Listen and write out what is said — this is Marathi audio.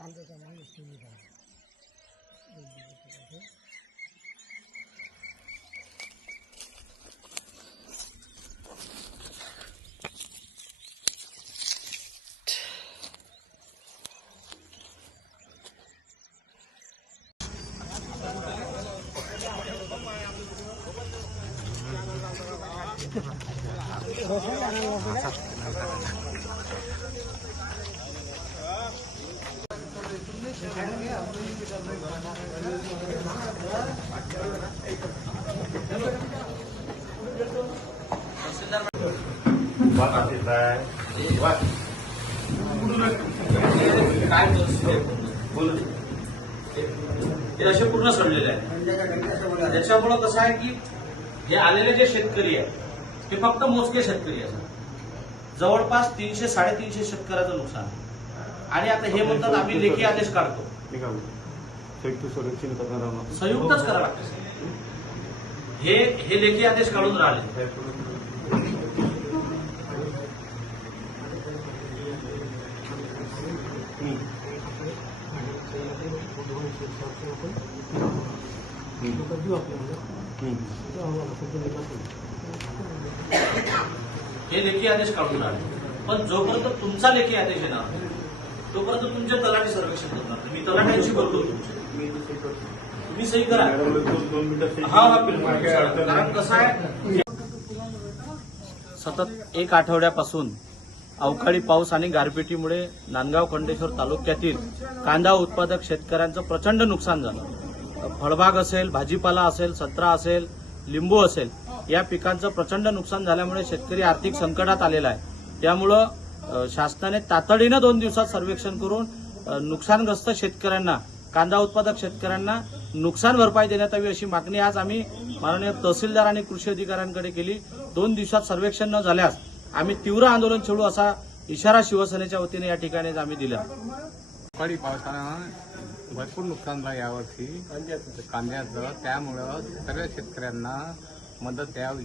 कांद्याचा माल सुविधा हे असे पूर्ण सडलेले आहे. त्याच्यामुळे कसं आहे की हे आलेले जे शेतकरी आहेत ते फक्त मोजके शेतकरी आहेत. जवळपास 300-350 शेतकऱ्याचं नुकसान. आणि आता हे म्हणतात आम्ही लेखी आदेश काढतो. संयुक्तच करा लागते. हे लेखी आदेश काढून राहिले. हे लेखी आदेश काढून राहिले. पण जोपर्यंत तुमचा लेखी आदेश येणार तोपर्यंत तुमचे तलाठी सर्वेक्षण करणार. मी तलाट्यांशी बोलतो. तुम्ही सही करा. हा बिलकुल. कारण कसं आहे सतत 1 आठवड्यापासून अवकाळी पाऊस आणि गारपिटीमुळे नांदगाव खंडेश्वर तालुक्यातील कांदा उत्पादक शेतकऱ्यांचं प्रचंड नुकसान झालं. फळबाग असेल, भाजीपाला असेल, संत्रा असेल, लिंबू असेल, या पिकांचं प्रचंड नुकसान झाल्यामुळे शेतकरी आर्थिक संकटात आलेला आहे. त्यामुळं शासनाने तातडीनं 2 दिवसात सर्वेक्षण करून नुकसानग्रस्त शेतकऱ्यांना, कांदा उत्पादक शेतकऱ्यांना नुकसान भरपाई देण्यात यावी अशी मागणी आज आम्ही माननीय तहसीलदार आणि कृषी अधिकाऱ्यांकडे केली. 2 दिवसात सर्वेक्षण न झाल्यास आम्ही तीव्र आंदोलन छेडू असा इशारा शिवसेनेच्या वतीने या ठिकाणी आम्ही दिला. अवकाळी पावसानं भरपूर नुकसान झालं यावर्षी कांद्याचं. त्यामुळं सर्व शेतकऱ्यांना मदत द्यावी